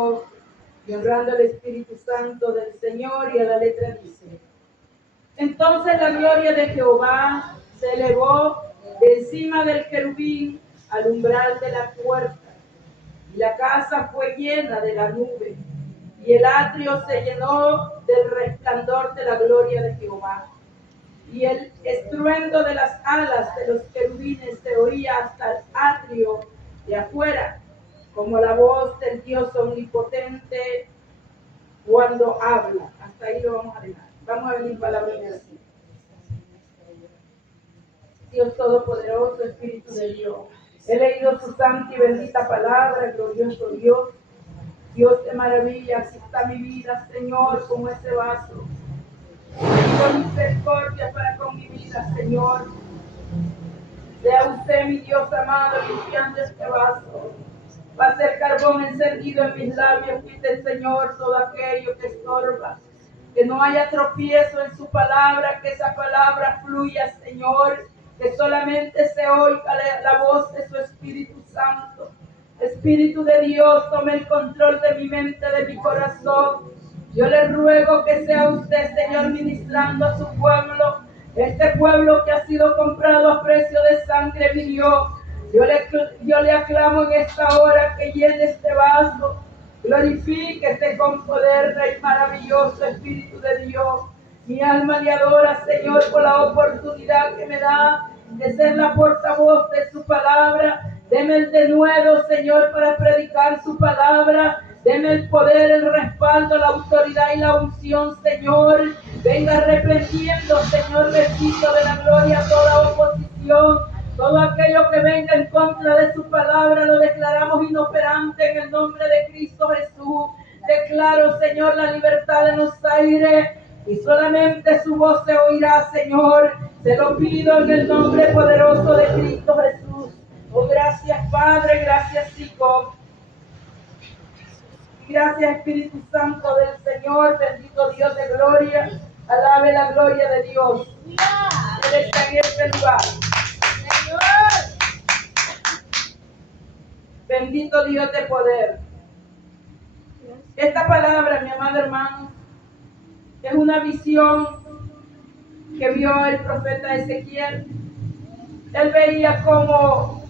Jacob, y honrando al Espíritu Santo del Señor, y a la letra dice: entonces la gloria de Jehová se elevó de encima del querubín al umbral de la puerta, y la casa fue llena de la nube, y el atrio se llenó del resplandor de la gloria de Jehová. Y el estruendo de las alas de los querubines se oía hasta el atrio de afuera, como la voz del Dios omnipotente cuando habla. Hasta ahí lo vamos a dejar. Vamos a venir palabra de oración. Dios Todopoderoso, Espíritu de Dios, he leído su santa y bendita palabra, glorioso Dios. Dios de maravilla, aquí está mi vida, Señor, como ese vaso. Pido misericordia para con mi vida, Señor. Sea usted, mi Dios amado, limpiando este vaso. Va a ser carbón encendido en mis labios, quite, Señor, todo aquello que estorba. Que no haya tropiezo en su palabra, que esa palabra fluya, Señor. Que solamente se oiga la voz de su Espíritu Santo. Espíritu de Dios, tome el control de mi mente, de mi corazón. Yo le ruego que sea usted, Señor, ministrando a su pueblo, este pueblo que ha sido comprado a precio de sangre, mi Dios. Yo le aclamo en esta hora que llene este vaso. Glorifíquese con poder, Rey maravilloso, Espíritu de Dios. Mi alma le adora, Señor, por la oportunidad que me da de ser la portavoz de su palabra. Deme el denuedo, Señor, para predicar su palabra. Deme el poder, el respaldo, la autoridad y la unción, Señor. Venga reprendiendo, Señor, bendito de la gloria, toda oposición. Todo aquello que venga en contra de su palabra lo declaramos inoperante en el nombre de Cristo Jesús. Declaro, Señor, la libertad de los aires y solamente su voz se oirá, Señor. Se lo pido en el nombre poderoso de Cristo Jesús. Oh, gracias, Padre, gracias, Hijo. Gracias, Espíritu Santo del Señor, bendito Dios de gloria. Alabe la gloria de Dios. Él está en este lugar. Bendito Dios de poder. Esta palabra, mi amado hermano, es una visión que vio el profeta Ezequiel. Él veía cómo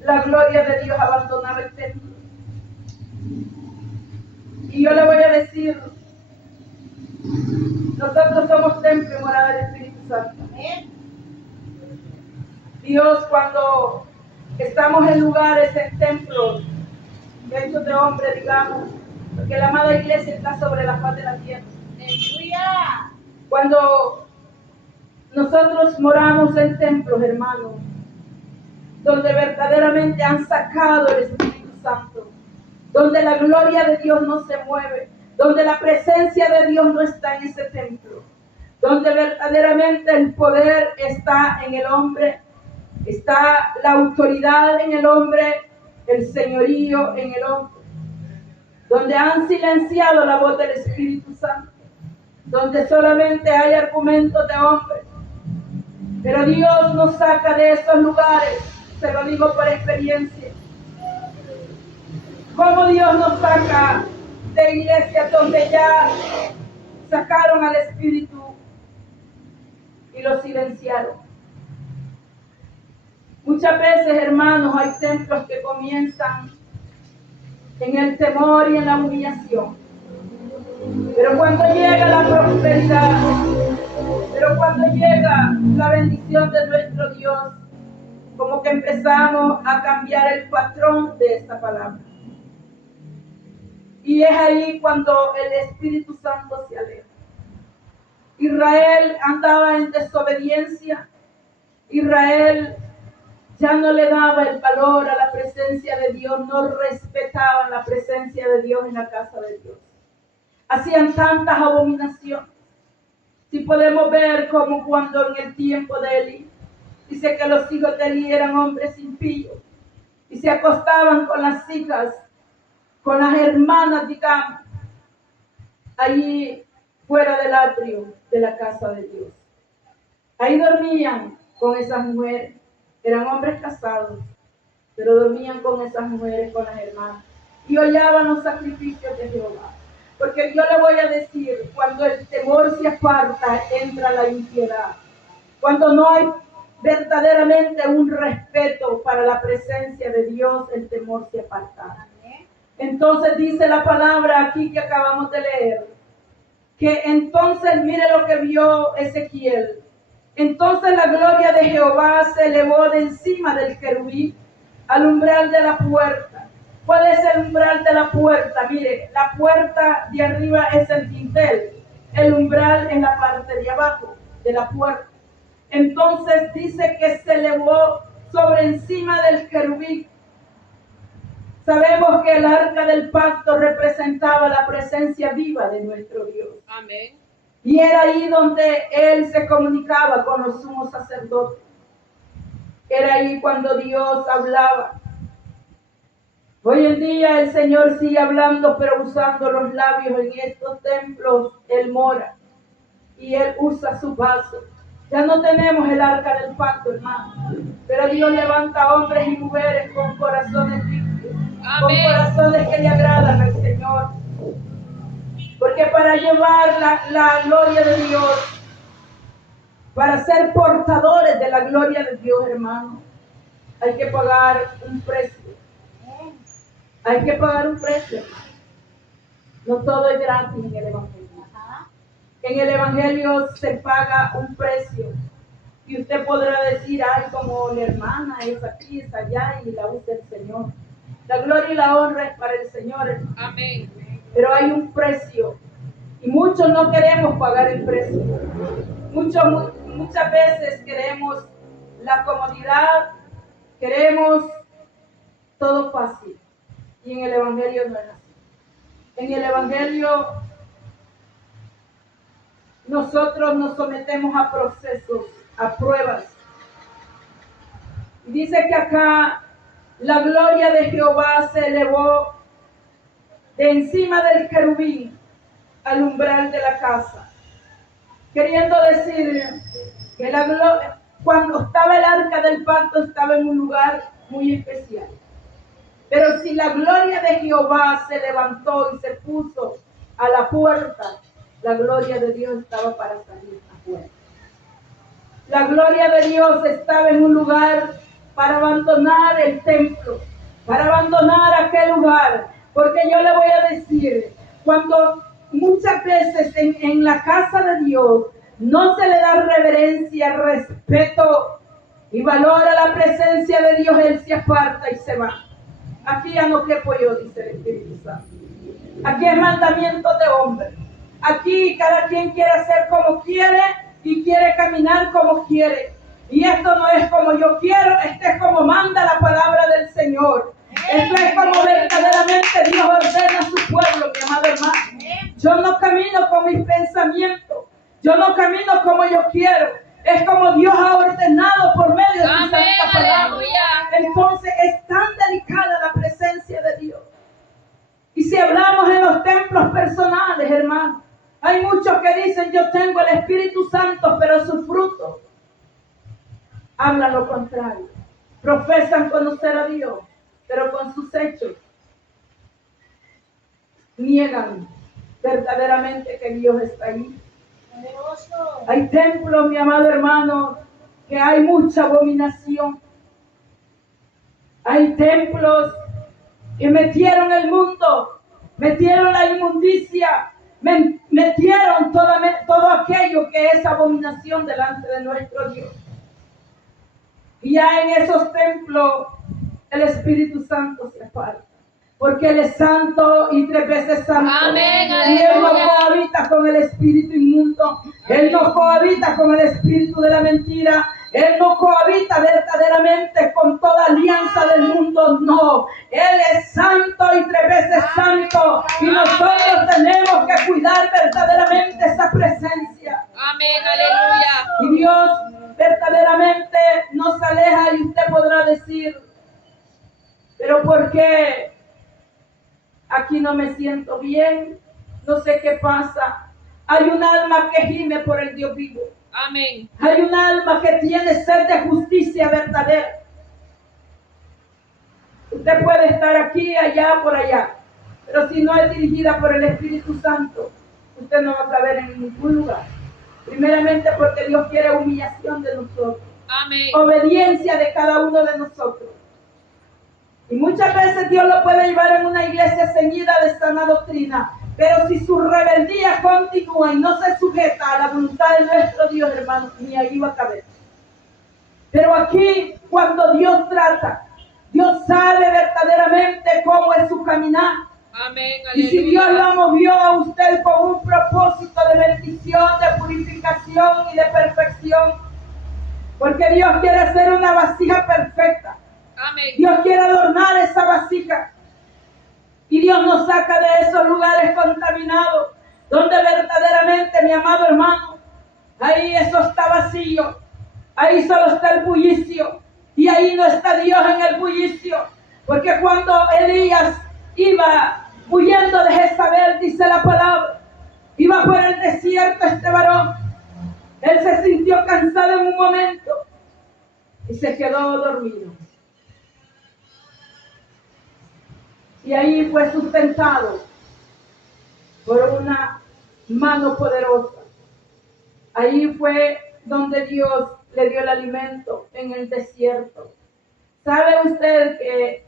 la gloria de Dios abandonaba el templo. Y yo le voy a decir, nosotros somos templo y morada del Espíritu Santo. Dios, cuando estamos en lugares, en templos, hechos de hombre, digamos, porque la amada iglesia está sobre la faz de la tierra. ¡Aleluya! Cuando nosotros moramos en templos, hermanos, donde verdaderamente han sacado el Espíritu Santo, donde la gloria de Dios no se mueve, donde la presencia de Dios no está en ese templo, donde verdaderamente el poder está en el hombre, está la autoridad en el hombre, el señorío en el hombre, donde han silenciado la voz del Espíritu Santo, donde solamente hay argumentos de hombre. Pero Dios nos saca de esos lugares, se lo digo por experiencia. Cómo Dios nos saca de iglesias donde ya sacaron al Espíritu y lo silenciaron. Muchas veces, hermanos, hay templos que comienzan en el temor y en la humillación. Pero cuando llega la prosperidad, pero cuando llega la bendición de nuestro Dios, como que empezamos a cambiar el patrón de esta palabra. Y es ahí cuando el Espíritu Santo se aleja. Israel andaba en desobediencia. Israel ya no le daba el valor a la presencia de Dios, no respetaban la presencia de Dios en la casa de Dios. Hacían tantas abominaciones. Si podemos ver como cuando en el tiempo de Elí, dice que los hijos de Elí eran hombres impíos y se acostaban con las hijas, con las hermanas, digamos, allí fuera del atrio de la casa de Dios. Ahí dormían con esas mujeres. Eran hombres casados, pero dormían con esas mujeres, con las hermanas. y hollaban los sacrificios de Jehová. Porque yo le voy a decir, cuando el temor se aparta, entra la impiedad. Cuando no hay verdaderamente un respeto para la presencia de Dios, el temor se aparta. Entonces dice la palabra aquí que acabamos de leer, que entonces mire lo que vio Ezequiel. Entonces la gloria de Jehová se elevó de encima del querubín al umbral de la puerta. ¿Cuál es el umbral de la puerta? Mire, la puerta de arriba es el dintel, el umbral en la parte de abajo de la puerta. Entonces dice que se elevó sobre encima del querubín. Sabemos que el arca del pacto representaba la presencia viva de nuestro Dios. Amén. Y era ahí donde él se comunicaba con los sumos sacerdotes. Era ahí cuando Dios hablaba. Hoy en día el Señor sigue hablando, pero usando los labios. En estos templos Él mora y Él usa su vaso. Ya no tenemos el arca del pacto, hermano, pero Dios levanta hombres y mujeres con corazones limpios, con corazones que le agradan al Señor. Porque para llevar la gloria de Dios, para ser portadores de la gloria de Dios, hermano, hay que pagar un precio. Hay que pagar un precio. No todo es gratis en el Evangelio. En el Evangelio se paga un precio. Y usted podrá decir, ay, como la hermana es aquí, es allá, y la usa el Señor. La gloria y la honra es para el Señor. Amén. Pero hay un precio. Y muchos no queremos pagar el precio. Muchas veces queremos la comodidad, queremos todo fácil. Y en el Evangelio no es así. En el Evangelio nosotros nos sometemos a procesos, a pruebas. Y dice que acá la gloria de Jehová se elevó de encima del querubín al umbral de la casa. Queriendo decir que la gloria, cuando estaba el arca del pacto, estaba en un lugar muy especial. Pero si la gloria de Jehová se levantó y se puso a la puerta, la gloria de Dios estaba para salir afuera. La gloria de Dios estaba en un lugar para abandonar el templo, para abandonar aquel lugar. Porque yo le voy a decir, cuando muchas veces en la casa de Dios no se le da reverencia, respeto y valor a la presencia de Dios, Él se aparta y se va. Aquí ya no quepo yo, dice el Espíritu Santo. Aquí es mandamiento de hombre. Aquí cada quien quiere hacer como quiere y quiere caminar como quiere. Y esto no es como yo quiero, esto es como manda la palabra del Señor. Esto es como verdaderamente Dios ordena a su pueblo, mi amado hermano. Yo no camino con mis pensamientos. Yo no camino como yo quiero. Es como Dios ha ordenado por medio de su santa palabra. Entonces es tan delicada la presencia de Dios. Y si hablamos en los templos personales, hermano, hay muchos que dicen yo tengo el Espíritu Santo, pero su fruto habla lo contrario. Profesan conocer a Dios, pero con sus hechos niegan verdaderamente que Dios está ahí. Hay templos, mi amado hermano, que hay mucha abominación. Hay templos que metieron el mundo, metieron la inmundicia, metieron todo aquello que es abominación delante de nuestro Dios. Y ya en esos templos el Espíritu Santo se aparta. Porque Él es santo y 3 veces santo. Amén, y Él no cohabita con el espíritu inmundo. Él no cohabita con el espíritu de la mentira. Él no cohabita verdaderamente con toda alianza del mundo. No. Él es santo y 3 veces santo. Y nosotros tenemos que cuidar verdaderamente esa presencia. Amén, aleluya. Y Dios verdaderamente nos aleja y usted podrá decir, pero ¿por qué? Aquí no me siento bien, no sé qué pasa. Hay un alma que gime por el Dios vivo. Amén. Hay un alma que tiene sed de justicia verdadera. Usted puede estar aquí, allá, por allá, pero si no es dirigida por el Espíritu Santo, usted no va a caber en ningún lugar. Primeramente porque Dios quiere humillación de nosotros, Amén. obediencia de cada uno de nosotros. Y muchas veces Dios lo puede llevar en una iglesia ceñida de sana doctrina, pero si su rebeldía continúa y no se sujeta a la voluntad de nuestro Dios, hermano, ni ahí va a caber. Pero aquí, cuando Dios trata, Dios sabe verdaderamente cómo es su caminar. Amén. Y si Dios lo movió a usted con un propósito de bendición, de purificación y de perfección, porque Dios quiere hacer una vasija perfecta. Amén. Dios quiere adornar esa vasija. Y Dios nos saca de esos lugares contaminados, donde verdaderamente, mi amado hermano, ahí eso está vacío. Ahí solo está el bullicio. Y ahí no está Dios en el bullicio. Porque cuando Elías iba huyendo de Jezabel, dice la palabra, iba por el desierto este varón. Él se sintió cansado en un momento y se quedó dormido. Y ahí fue sustentado por una mano poderosa. Ahí fue donde Dios le dio el alimento, en el desierto. ¿Sabe usted que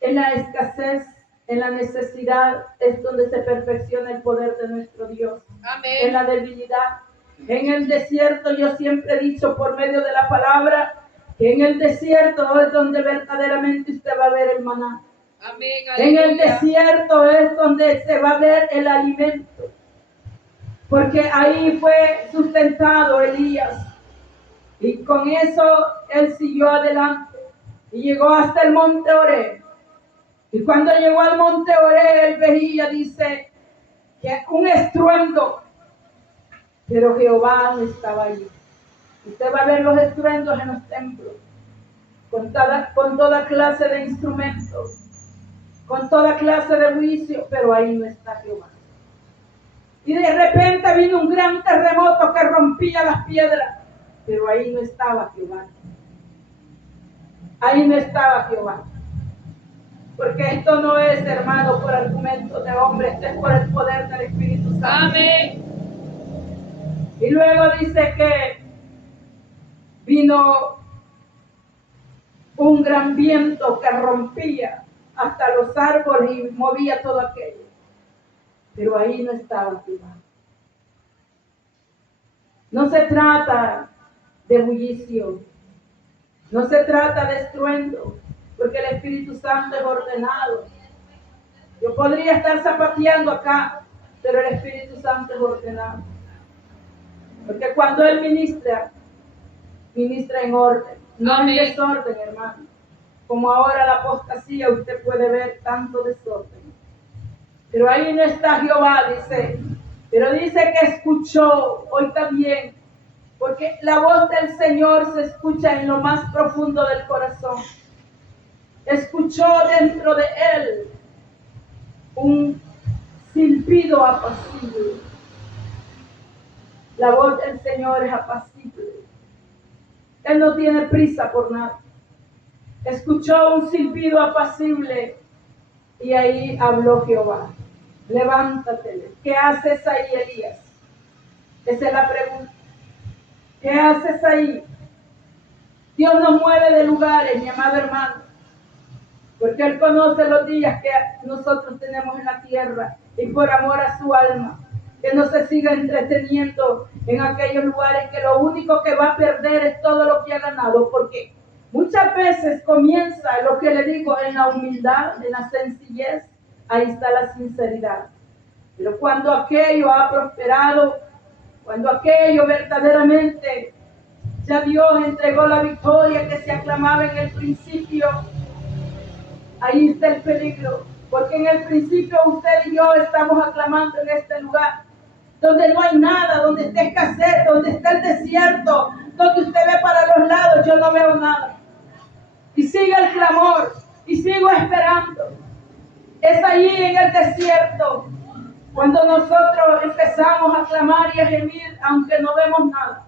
en la escasez, en la necesidad, es donde se perfecciona el poder de nuestro Dios? Amén. En la debilidad. En el desierto, yo siempre he dicho por medio de la palabra, que en el desierto es donde verdaderamente usted va a ver el maná. Amén. En el Aleluya. desierto es donde se va a ver el alimento. Porque ahí fue sustentado Elías. Y con eso él siguió adelante. Y llegó hasta el monte Oreb. Y cuando llegó al monte Oreb, él veía, dice, que un estruendo. Pero Jehová no estaba allí. Usted va a ver los estruendos en los templos. Con toda clase de instrumentos. Con toda clase de juicio. Pero ahí no está Jehová. Y de repente vino un gran terremoto que rompía las piedras. Pero ahí no estaba Jehová. Ahí no estaba Jehová. Porque esto no es, hermano, por argumentos de hombre, esto es por el poder del Espíritu Santo. Amén. Y luego dice que vino un gran viento que rompía hasta los árboles y movía todo aquello. Pero ahí no estaba Jehová. No se trata de bullicio. No se trata de estruendo, porque el Espíritu Santo es ordenado. Yo podría estar zapateando acá, pero el Espíritu Santo es ordenado. Porque cuando Él ministra, ministra en orden, no Amén. en desorden, hermano. Como ahora la apostasía, usted puede ver tanto desorden. Pero ahí no está Jehová, dice. Pero dice que escuchó, hoy también. Porque la voz del Señor se escucha en lo más profundo del corazón. Escuchó dentro de él un silbido apacible. La voz del Señor es apacible. Él no tiene prisa por nada. Escuchó un silbido apacible y ahí habló Jehová. Levántate. ¿Qué haces ahí, Elías? Esa es la pregunta. ¿Qué haces ahí? Dios nos mueve de lugares, mi amado hermano, porque Él conoce los días que nosotros tenemos en la tierra y por amor a su alma, que no se siga entreteniendo en aquellos lugares que lo único que va a perder es todo lo que ha ganado, porque muchas veces comienza lo que le digo en la humildad, en la sencillez, ahí está la sinceridad. Pero cuando aquello ha prosperado, cuando aquello verdaderamente ya Dios entregó la victoria que se aclamaba en el principio, ahí está el peligro, porque en el principio usted y yo estamos aclamando en este lugar, donde no hay nada, donde está escasez, donde está el desierto, donde usted ve para los lados, yo no veo nada. Y sigue el clamor, y sigo esperando. Es allí en el desierto, cuando nosotros empezamos a clamar y a gemir, aunque no vemos nada.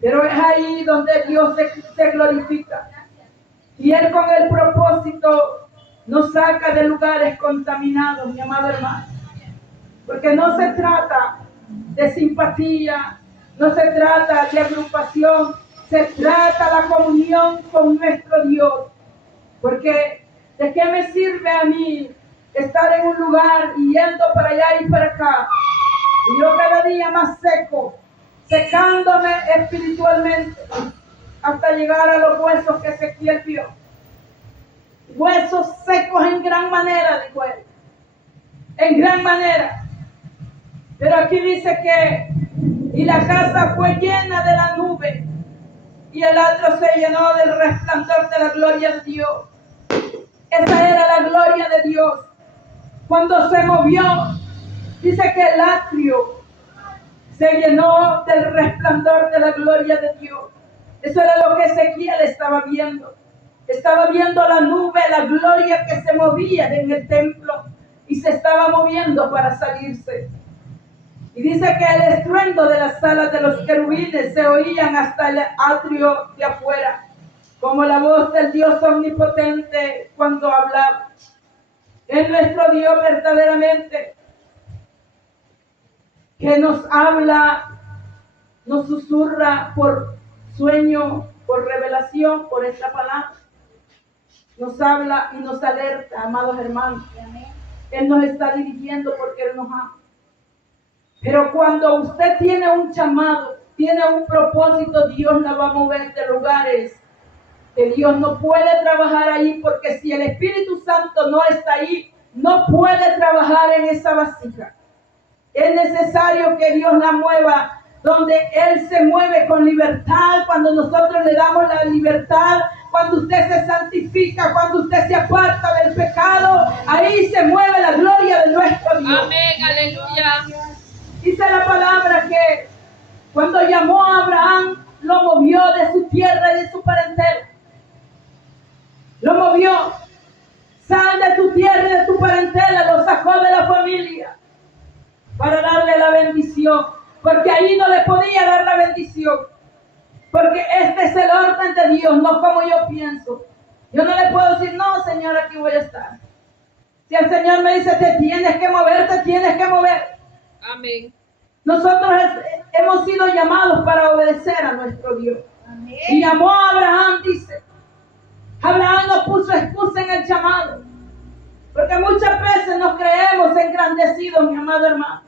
Pero es ahí donde Dios se glorifica. Y Él con el propósito nos saca de lugares contaminados, mi amado hermano. Porque no se trata de simpatía, no se trata de agrupación, se trata la comunión con nuestro Dios. Porque ¿de qué me sirve a mí estar en un lugar y yendo para allá y para acá? Y yo cada día más seco, secándome espiritualmente, hasta llegar a los huesos que Ezequiel vio. Huesos secos en gran manera, dijo él. En gran manera. Pero aquí dice que, y la casa fue llena de la nube, y el atrio se llenó del resplandor de la gloria de Dios. Esa era la gloria de Dios. Cuando se movió, dice que el atrio se llenó del resplandor de la gloria de Dios. Eso era lo que Ezequiel estaba viendo. Estaba viendo la nube, la gloria que se movía en el templo y se estaba moviendo para salirse. Y dice que el estruendo de las alas de los querubines se oían hasta el atrio de afuera, como la voz del Dios omnipotente cuando hablaba. Es nuestro Dios verdaderamente que nos habla, nos susurra por sueño, por revelación, por esta palabra. Nos habla y nos alerta, amados hermanos. Él nos está dirigiendo porque Él nos ama. Pero cuando usted tiene un llamado, tiene un propósito, Dios la va a mover de lugares que Dios no puede trabajar ahí, porque si el Espíritu Santo no está ahí, no puede trabajar en esa vasija. Es necesario que Dios la mueva donde Él se mueve con libertad. Cuando nosotros le damos la libertad, cuando usted se santifica, cuando usted se aparta del pecado, ahí se mueve la gloria de nuestro Dios. Amén, aleluya. Dice la palabra que cuando llamó a Abraham, lo movió de su tierra y de su parentela. Lo movió. Sal de tu tierra y de tu parentela, lo sacó de la familia para darle la bendición. Porque ahí no le podía dar la bendición. Porque este es el orden de Dios, no como yo pienso. Yo no le puedo decir, no, Señor, aquí voy a estar. Si el Señor me dice, te tienes que mover, te tienes que mover. Amén. Nosotros hemos sido llamados para obedecer a nuestro Dios. Amén. Y llamó a Abraham, dice. Abraham no puso excusa en el llamado. Porque muchas veces nos creemos engrandecidos, mi amado hermano.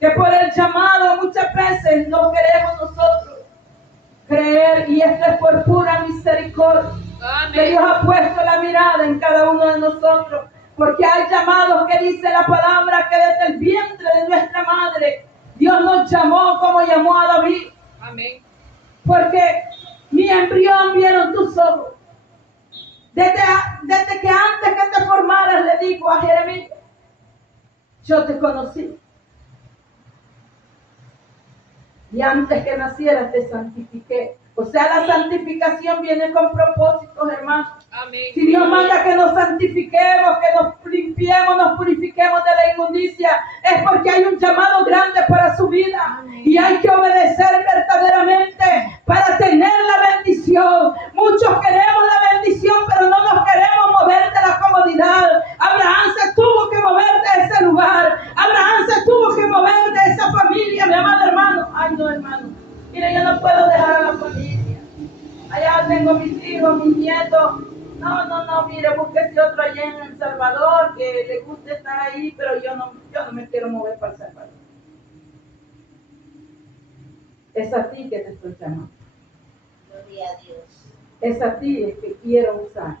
Que por el llamado muchas veces no queremos nosotros creer. Y esto es por pura misericordia. Amén. Que Dios ha puesto la mirada en cada uno de nosotros. Porque hay llamados que dice la palabra que desde el vientre de nuestra madre Dios nos llamó como llamó a David. Amén. Porque mi embrión vieron tus ojos. Desde que antes que te formaras le digo a Jeremías, yo te conocí. Y antes que nacieras te santifiqué. O sea, la santificación viene con propósitos, hermanos. Amén. Si Dios manda que nos santifiquemos, que nos limpiemos, nos purifiquemos de la inmundicia, es porque hay un llamado grande para su vida. Y hay que obedecer verdaderamente para tener la bendición. Muchos queremos la bendición, pero no nos queremos mover de la comodidad. Abraham se tuvo que mover de ese lugar. Abraham se tuvo que mover de esa familia, mi amado hermano. Ay, no, hermano. Mire, yo no puedo dejar a la familia. Allá tengo mis hijos, mis nietos. No, mire, búsquese otro allá en El Salvador que le guste estar ahí, pero yo no me quiero mover para El Salvador. Es a ti que te estoy llamando. Gloria a Dios. Es a ti el que quiero usar.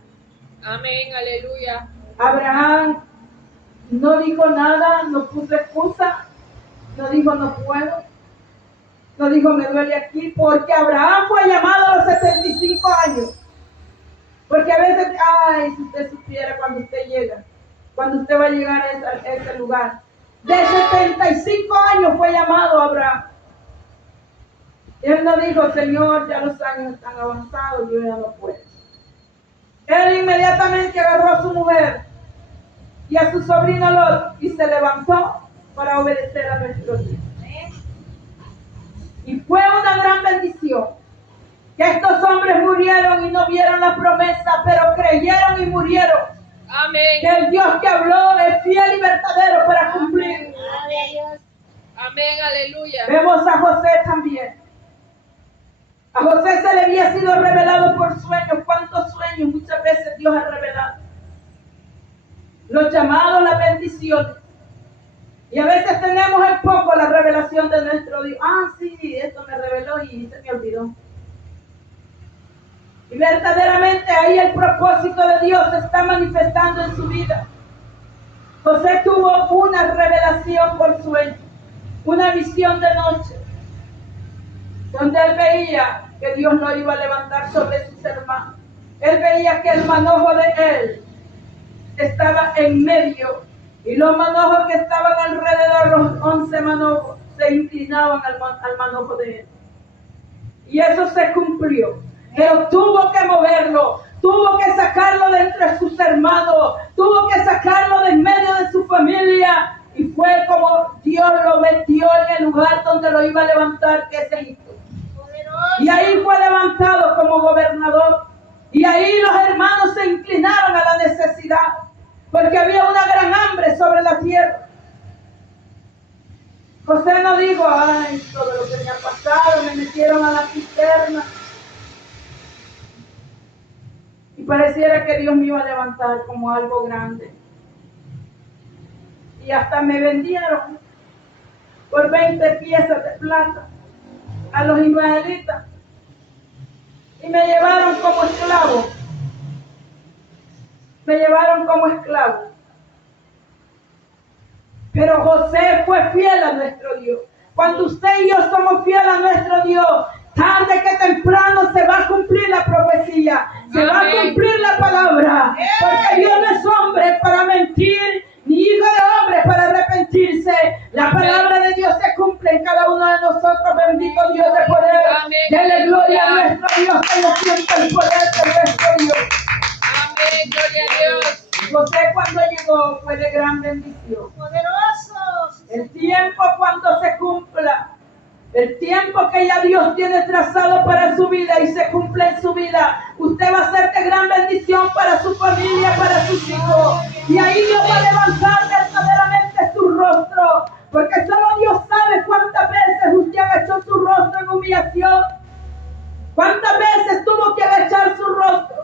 Amén, aleluya. Abraham no dijo nada, no puso excusa, no dijo no puedo. No dijo, me duele aquí, porque Abraham fue llamado a los 75 años. Porque a veces, ay, si usted supiera cuando usted llega, cuando usted va a llegar a ese lugar. De 75 años fue llamado Abraham. Y él no dijo, Señor, ya los años están avanzados, yo ya no puedo. Él inmediatamente agarró a su mujer y a su sobrino Lot y se levantó para obedecer a nuestro Dios. Y fue una gran bendición. Que estos hombres murieron y no vieron la promesa, pero creyeron y murieron. Amén. Que el Dios que habló es fiel y verdadero para cumplir. Amén. Aleluya. Vemos a José también. A José se le había sido revelado por sueños. ¿Cuántos sueños muchas veces Dios ha revelado? Los llamados, las bendiciones. Y a veces tenemos en poco la revelación de nuestro Dios. Ah, sí, esto me reveló y se me olvidó. Y verdaderamente ahí el propósito de Dios se está manifestando en su vida. José tuvo una revelación por sueño, una visión de noche, donde él veía que Dios lo iba a levantar sobre sus hermanos. Él veía que el manojo de él estaba en medio y los manojos que estaban alrededor, los 11 manojos, se inclinaban al manojo de él. Y eso se cumplió. Pero tuvo que moverlo, tuvo que sacarlo de entre sus hermanos, tuvo que sacarlo de en medio de su familia. Y fue como Dios lo metió en el lugar donde lo iba a levantar, que es Egipto. Y ahí fue levantado como gobernador. Y ahí los hermanos se inclinaron a la necesidad, porque había una gran hambre sobre la tierra. José no dijo, ay, todo lo que me ha pasado, me metieron a la cisterna. Y pareciera que Dios me iba a levantar como algo grande. Y hasta me vendieron por 20 piezas de plata a los israelitas. Y me llevaron como esclavo. Me llevaron como esclavo. Pero José fue fiel a nuestro Dios. Cuando usted y yo somos fieles a nuestro Dios, tarde que temprano se va a cumplir la profecía. Se va a cumplir la palabra. Porque Dios no es hombre para mentir, ni hijo de hombre para arrepentirse. La palabra de Dios se cumple en cada uno de nosotros. Bendito Dios de poder. Dele gloria a nuestro Dios que nos sienta el poder de nuestro Dios. Amén. Gloria a Dios. José cuando llegó fue de gran bendición. Poderosos. El tiempo cuando se cumpla, el tiempo que ya Dios tiene trazado para su vida y se cumple en su vida, usted va a ser de gran bendición para su familia, para sus hijos. Y ahí Dios va a levantar verdaderamente su rostro, porque solo Dios sabe cuántas veces usted agachó su rostro en humillación, cuántas veces tuvo que agachar su rostro.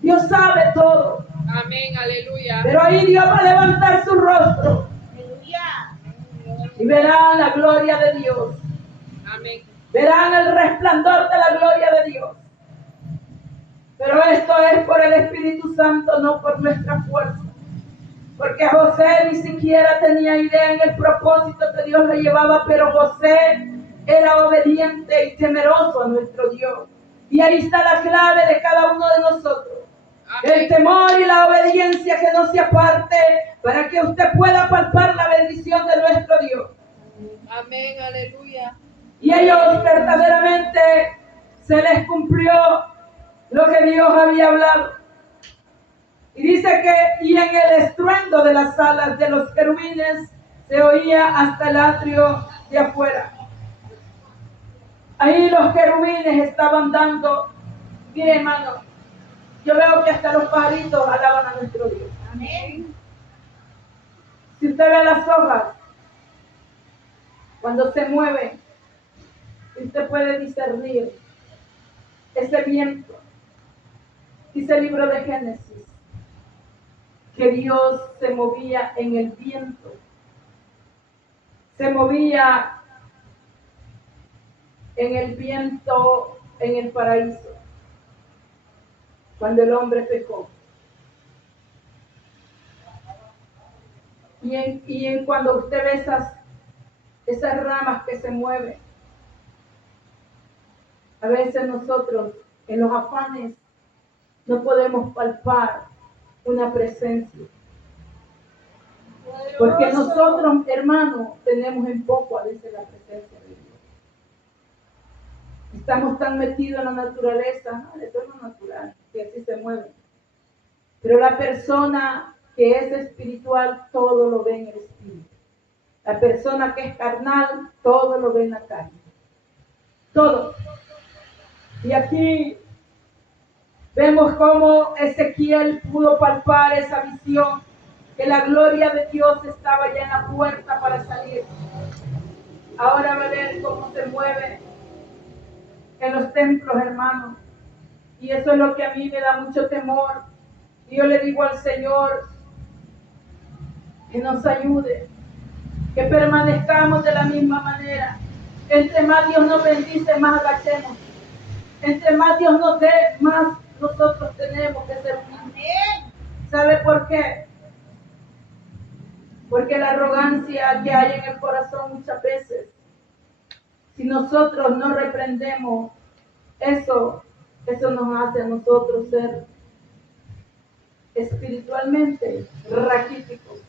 Dios sabe todo. Amén. Aleluya. Pero ahí Dios va a levantar su rostro Aleluya. y verán la gloria de Dios. Amén. Verán el resplandor de la gloria de Dios. Pero esto es por el Espíritu Santo, no por nuestra fuerza. Porque José ni siquiera tenía idea en el propósito que Dios le llevaba, pero José era obediente y temeroso a nuestro Dios. Y ahí está la clave de cada uno de nosotros. El temor y la obediencia que no se aparte para que usted pueda palpar la bendición de nuestro Dios. Amén. Aleluya. Y ellos verdaderamente se les cumplió lo que Dios había hablado. Y dice que y en el estruendo de las alas de los querubines se oía hasta el atrio de afuera. Ahí los querubines estaban dando, mire hermano, yo veo que hasta los pajaritos alaban a nuestro Dios. Amén. Si usted ve las hojas, cuando se mueven, usted puede discernir ese viento. Dice el libro de Génesis que Dios se movía en el viento. Se movía en el viento en el paraíso. Cuando el hombre pecó. Y cuando usted ve esas ramas que se mueven, a veces nosotros en los afanes no podemos palpar una presencia. Porque nosotros, hermanos, tenemos en poco a veces la presencia de Dios. Estamos tan metidos en la naturaleza, esto es lo natural, que así se mueve. Pero la persona que es espiritual, todo lo ve en el espíritu. La persona que es carnal, todo lo ve en la carne. Todo. Y aquí vemos cómo Ezequiel pudo palpar esa visión, que la gloria de Dios estaba ya en la puerta para salir. Ahora va a ver cómo se mueve en los templos, hermanos. Y eso es lo que a mí me da mucho temor. Y yo le digo al Señor que nos ayude, que permanezcamos de la misma manera. Entre más Dios nos bendice, más agachemos. Entre más Dios nos dé, más nosotros tenemos que ser humildes. ¿Sabe por qué? Porque la arrogancia que hay en el corazón muchas veces, si nosotros no reprendemos eso nos hace a nosotros ser espiritualmente raquíticos.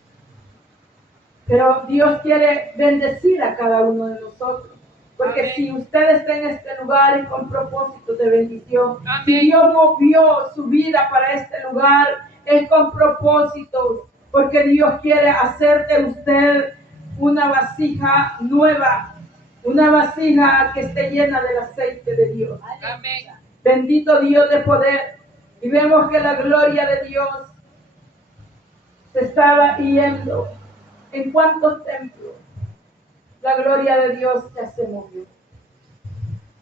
Pero Dios quiere bendecir a cada uno de nosotros. Porque amén. Si usted está en este lugar es con propósito de bendición. Amén. Si Dios movió su vida para este lugar es con propósitos. Porque Dios quiere hacer de usted una vasija nueva. Una vasija que esté llena del aceite de Dios. Amén. Bendito Dios de poder. Y vemos que la gloria de Dios se estaba yendo. ¿En cuántos templos la gloria de Dios ya se movió?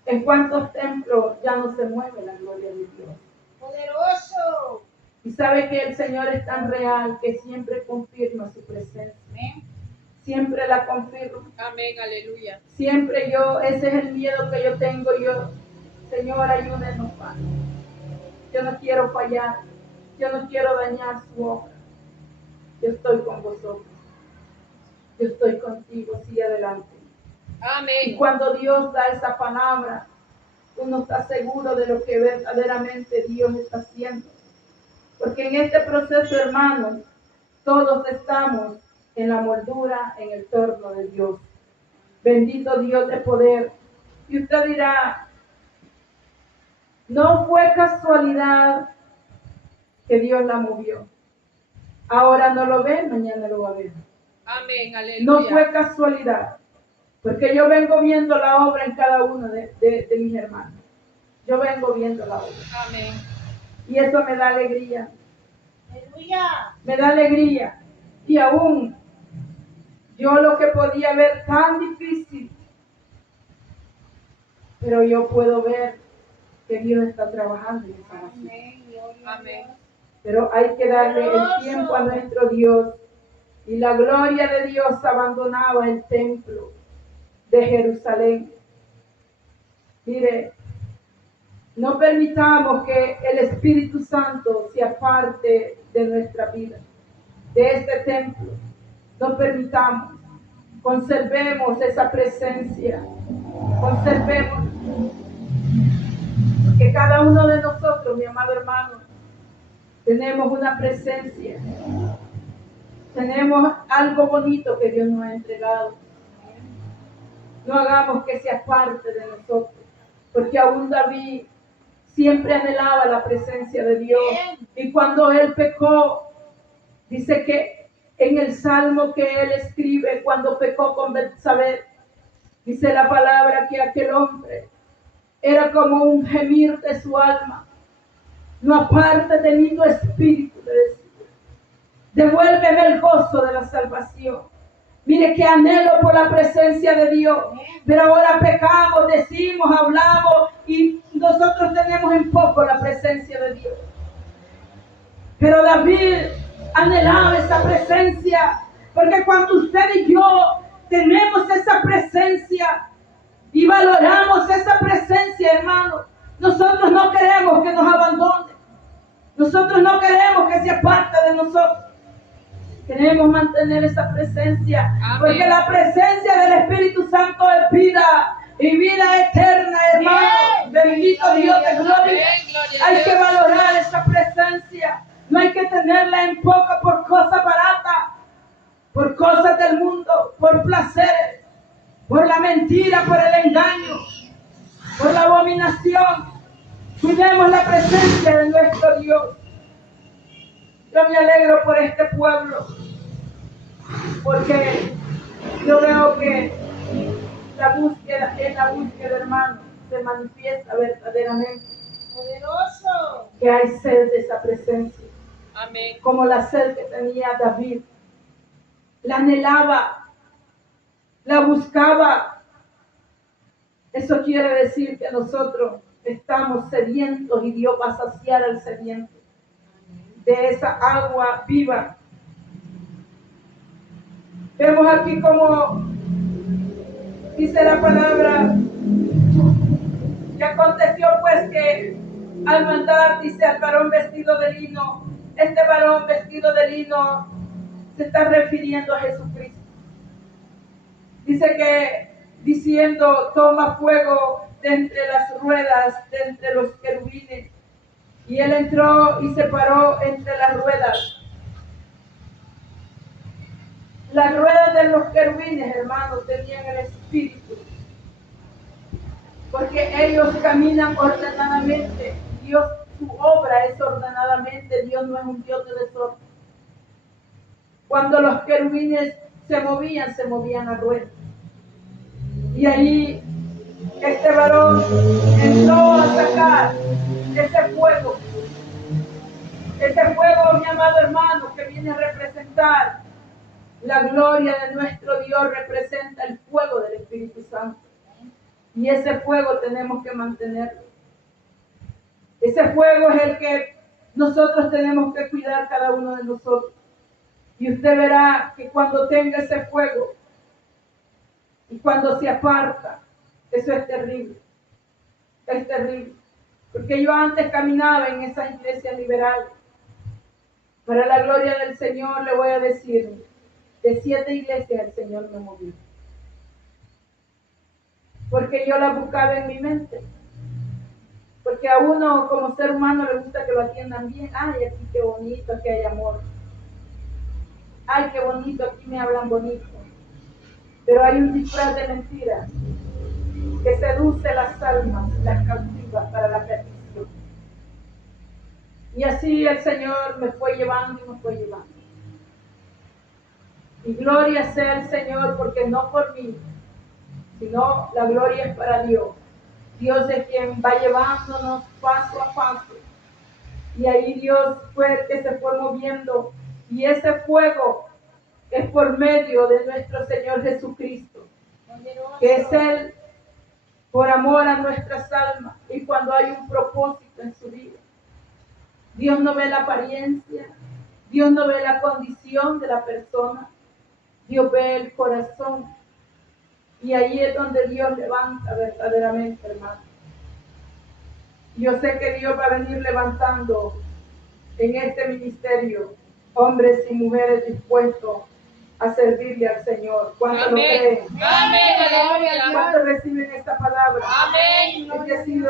¿En cuántos templos ya no se mueve la gloria de Dios? Poderoso. Y sabe que el Señor es tan real que siempre confirma su presencia. Amén. Siempre la confirma. Amén, aleluya. Siempre ese es el miedo que yo tengo. Señor, ayúdenos, Padre. Yo no quiero fallar. Yo no quiero dañar su obra. Yo estoy con vosotros. Yo estoy contigo, sigue adelante. Amén. Y cuando Dios da esa palabra, uno está seguro de lo que verdaderamente Dios está haciendo. Porque en este proceso, hermanos, todos estamos en la moldura, en el torno de Dios. Bendito Dios de poder. Y usted dirá, no fue casualidad que Dios la movió. Ahora no lo ve, mañana lo va a ver. Amén, aleluya. No fue casualidad, porque yo vengo viendo la obra en cada uno de mis hermanos. Yo vengo viendo la obra. Amén. Y eso me da alegría. Aleluya. Me da alegría. Y aún yo lo que podía ver tan difícil, pero yo puedo ver que Dios está trabajando en esa nación. Amén. Amén. Pero hay que darle el tiempo a nuestro Dios. Y la gloria de Dios abandonaba el templo de Jerusalén. Mire, no permitamos que el Espíritu Santo se aparte de nuestra vida, de este templo. No permitamos. Conservemos esa presencia. Conservemos. Porque cada uno de nosotros, mi amado hermano, tenemos una presencia. Tenemos algo bonito que Dios nos ha entregado. No hagamos que sea parte de nosotros. Porque aún David siempre anhelaba la presencia de Dios. Y cuando él pecó, dice que en el salmo que él escribe, cuando pecó con Betsabé, dice la palabra que aquel hombre era como un gemir de su alma. No aparte de mí tu espíritu, le decía. Devuélveme el gozo de la salvación. Mire que anhelo por la presencia de Dios. Pero ahora pecamos, decimos, hablamos y nosotros tenemos en poco la presencia de Dios. Pero David anhelaba esa presencia. Porque cuando usted y yo tenemos esa presencia y valoramos esa presencia, hermano, nosotros no queremos que nos abandone. Nosotros no queremos que se aparte de nosotros. Queremos mantener esa presencia. Amén. Porque la presencia del Espíritu Santo es vida y vida eterna, hermano. Bendito Dios de gloria. Hay que valorar esa presencia. No hay que tenerla en poco por cosas baratas, por cosas del mundo, por placeres, por la mentira, por el engaño, por la abominación. Cuidemos la presencia de nuestro Dios. Yo me alegro por este pueblo, porque yo veo que la búsqueda, hermano, se manifiesta verdaderamente Poderoso. que hay sed de esa presencia, Amén. como la sed que tenía David. La anhelaba, la buscaba. Eso quiere decir que nosotros estamos sedientos y Dios va a saciar al sediento de esa agua viva. Vemos aquí como dice la palabra, que aconteció pues que al mandar, dice, al varón vestido de lino, este varón vestido de lino se está refiriendo a Jesucristo. Dice que diciendo, toma fuego de entre las ruedas, de entre los querubines. Y él entró y se paró entre las ruedas. Las ruedas de los querubines, hermanos, tenían el espíritu. Porque ellos caminan ordenadamente. Dios, su obra es ordenadamente. Dios no es un Dios de desorden. Cuando los querubines se movían a ruedas. Y ahí este varón entró a sacar ese fuego, mi amado hermano, que viene a representar la gloria de nuestro Dios, representa el fuego del Espíritu Santo. Y ese fuego tenemos que mantenerlo. Ese fuego es el que nosotros tenemos que cuidar, cada uno de nosotros. Y usted verá que cuando tenga ese fuego y cuando se aparta, eso es terrible. Es terrible. Porque yo antes caminaba en esas iglesias liberales. Para la gloria del Señor le voy a decir, de 7 iglesias el Señor me movió. Porque yo la buscaba en mi mente. Porque a uno como ser humano le gusta que lo atiendan bien. Ay, aquí qué bonito, aquí hay amor. Ay, qué bonito, aquí me hablan bonito. Pero hay un disfraz de mentira que seduce las almas, las cautiva para la perdición. Y así el Señor me fue llevando y me fue llevando. Y gloria sea el Señor, porque no por mí, sino la gloria es para Dios. Dios es quien va llevándonos paso a paso. Y ahí Dios fue el que se fue moviendo. Y ese fuego es por medio de nuestro Señor Jesucristo, que es Él por amor a nuestras almas y cuando hay un propósito en su vida. Dios no ve la apariencia, Dios no ve la condición de la persona, Dios ve el corazón. Y ahí es donde Dios levanta verdaderamente, hermano. Yo sé que Dios va a venir levantando en este ministerio hombres y mujeres dispuestos a servirle al Señor. ¿Cuántos lo creen? Amén. Aleluya. ¿Cuántos reciben esta palabra? Amén. Este ha sido